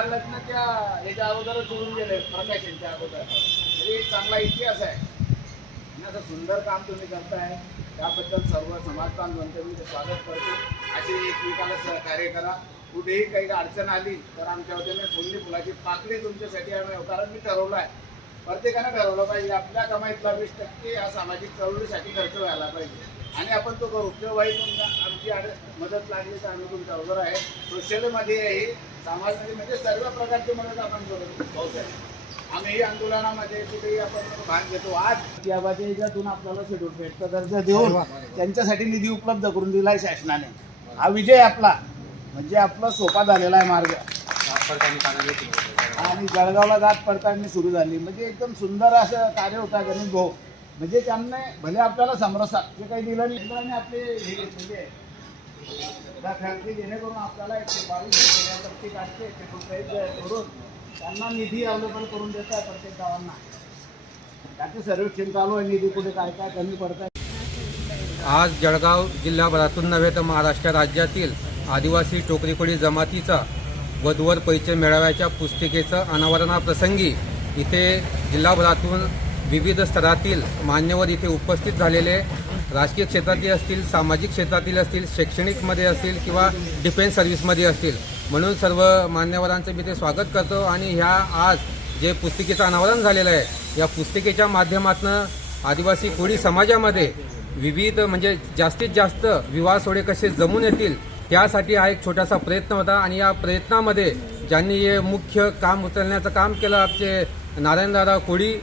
4 लग्न त्या याच्या अगोदरच जोडून गेले, प्रकाश यांच्या अगोदर. तरी एक चांगला इतिहास आहे आणि असं सुंदर काम तुम्ही करताय त्याबद्दल सर्व समाज बांधवांचं मी स्वागत करतो. असे एकमेकाला सहकार्य करा. कुठेही काही अडचण आली तर आमच्या वतीने फुलली फुलाची पाकळी तुमच्यासाठी आम्ही, कारण मी ठरवलं आहे, प्रत्येकानं ठरवलं पाहिजे आपल्या कमाईतला 20% या सामाजिक चळवळीसाठी खर्च व्हायला पाहिजे आणि आपण तो करू. किंवा वाईट आमची मदत लागली तर आम्ही तुमच्याबरोबर आहे. सोशलमध्येही समाजमध्ये म्हणजे सर्व प्रकारची मदत आपण करू. आम्ही आंदोलनामध्ये कुठेही आपण भाग घेतो. आज याबाच्या याच्यातून आपल्याला शेड्यूल भेटचा दर्जा देऊन त्यांच्यासाठी निधी उपलब्ध करून दिला आहे शासनाने. हा विजय आपला, म्हणजे आपला सोपा झालेला आहे मार्ग. आणि जळगावला जात पडताळणी सुरू झाली, म्हणजे एकदम सुंदर असं कार्य होता गणेश भाऊ. म्हणजे त्यांना भले आपल्याला समरसा जे काही दिलं नाही आपले हे घेतलेले आहे जेणेकरून आपल्याला 122 असते करून त्यांना निधी अवेलेबल करून देत आहे प्रत्येक गावांना. त्याचे सर्वेक्षण चालू आहे, निधी कुठे काय काय कमी पडत आहे. आज जळगाव जिल्हाभरातून नव्हे तर महाराष्ट्र राज्यातील आदिवासी टोकरीकोळी जमातीचा वधूवर परिचय मेळाव्याच्या पुस्तिकेचं अनावरणाप्रसंगी इथे जिल्हाभरातून विविध स्तरातील मान्यवर इथे उपस्थित झालेले, राजकीय क्षेत्रातील असतील, सामाजिक क्षेत्रातील असतील, शैक्षणिकमध्ये असतील किंवा डिफेन्स सर्व्हिसमध्ये असतील, म्हणून सर्व मान्यवरांचं मी ते स्वागत करतो. आणि ह्या आज जे पुस्तिकेचं अनावरण झालेलं आहे, या पुस्तिकेच्या माध्यमातून आदिवासी कोळी समाजामध्ये विविध म्हणजे जास्तीत जास्त विवाह सोहळे कसे जमून येतील त्यासाठी हा एक छोटासा प्रयत्न होता. आणि या प्रयत्नामध्ये ज्यांनी हे मुख्य काम उचलण्याचं काम केलं आमचे नारायणदादा कोळी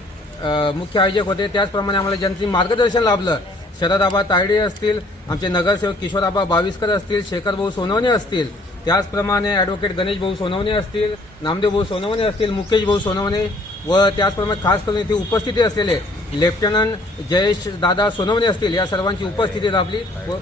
मुख्य आयोजक होते. त्याचप्रमाणे आम्हाला ज्यांचं मार्गदर्शन लाभलं, शरदाबा तायडे असतील, आमचे नगरसेवक किशोराबा बाविस्कर असतील, शेखरभाऊ सोनवणे असतील, त्याचप्रमाणे ॲडव्होकेट गणेश भाऊ सोनवणे असतील, नामदेव भाऊ सोनवणे असतील, मुकेश भाऊ सोनवणे व त्याचप्रमाणे खास करून इथे उपस्थिती असलेले लेफ्टनंट जयेश दादा सोनवणे असतील, या सर्वांची उपस्थिती लाभली. व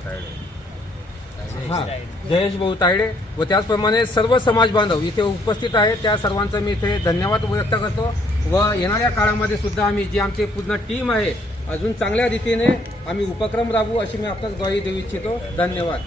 जयेश भाऊ तायडे व त्याचप्रमाणे सर्व समाज बांधव इथे उपस्थित आहेत. त्या सर्वांचा मी इथे धन्यवाद व्यक्त करतो. व येणाऱ्या काळामध्ये सुद्धा आम्ही जी आमची पूर्ण टीम आहे अजून चांगल्या रीतीने आम्ही उपक्रम राबवू अशी मी आपल्यास ग्वाही देऊ इच्छितो. धन्यवाद.